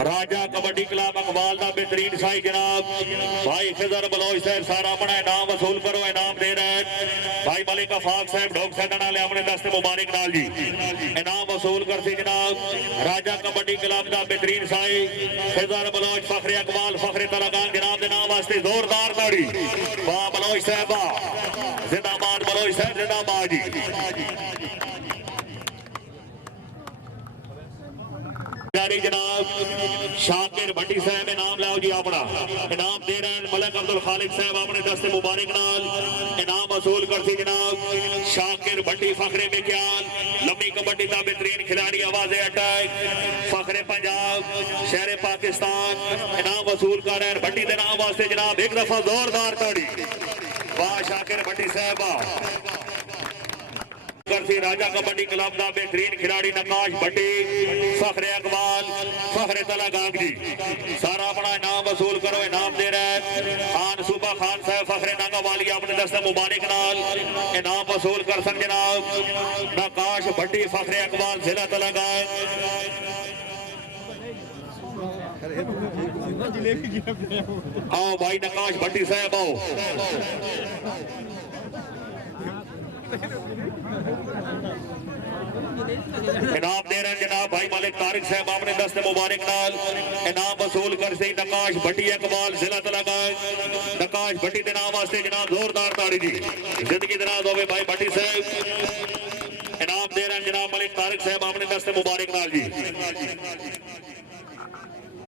राजा kabaddi club Iqbal का बेहतरीन शाही जनाब भाई खिजर बलोच साहब सारा अपना इनाम वसूल करो। इनाम दे रहे हैं भाई मलिक अफाक साहब ढोक सैडा नाले अपने दस्ते मुबारक नाल जी इनाम वसूल कर सी जनाब। राजा कबड्डी क्लब का बेहतरीन शाही खिजर बलोच फखरे अकबाल फखरे तलागान जनाब के नाम वास्ते जोरदार ताड़ी। वाह बलोच साहब जिंदाबाद बलोच साहब जिंदाबाद जी। जनाब शाकिर भट्टी साहब इनाम लाओ जी अपना इनाम दे रहे हैं मलिक अब्दुल खालिक साहब अपने दस्ते मुबारक नाल इनाम वसूल कर सी जनाब। शाकिर भट्टी फखरे बेख्याल लंबी कबड्डी का बेहतरीन खिलाड़ी आवाज़े अटैक फखरे पंजाब शहर पाकिस्तान इनाम वसूल कर रहे हैं भट्टी के नाम वास्ते जनाब एक दफा जोरदार ताड़ी। वाह शाकिर भट्टी साहब राजा कबड्डी क्लब का बेहतरीन खिलाड़ी नकाश भट्टी फखरे अकबाल फखरे तलागांग जी सारा अपना इनाम वसूल करो। इनाम दे रहे हैं खान सूबा खान साहब फखरे नागा वाली अपने दस्ते मुबारक नाल इनाम वसूल कर सक जनाब। नकाश भट्टी फखरे अकबाल जिला तलागांग आओ भाई नकाश भट्टी साहब आओ। इनाम दे रहे हैं जनाब भाई मालिक तारिक साहब अपने दस्ते मुबारक नाल इनाम वसूल कर से नकाश भट्टी अकबाल जिला तलागांग नकाश भट्टी के नाम वास्ते जनाब जोरदार ताड़ी जी जिंदगी दराज होवे भाई भट्टी साहब इनाम दे रहे हैं जनाब मालिक तारिक साहब अपने दस्ते मुबारक नाल जी।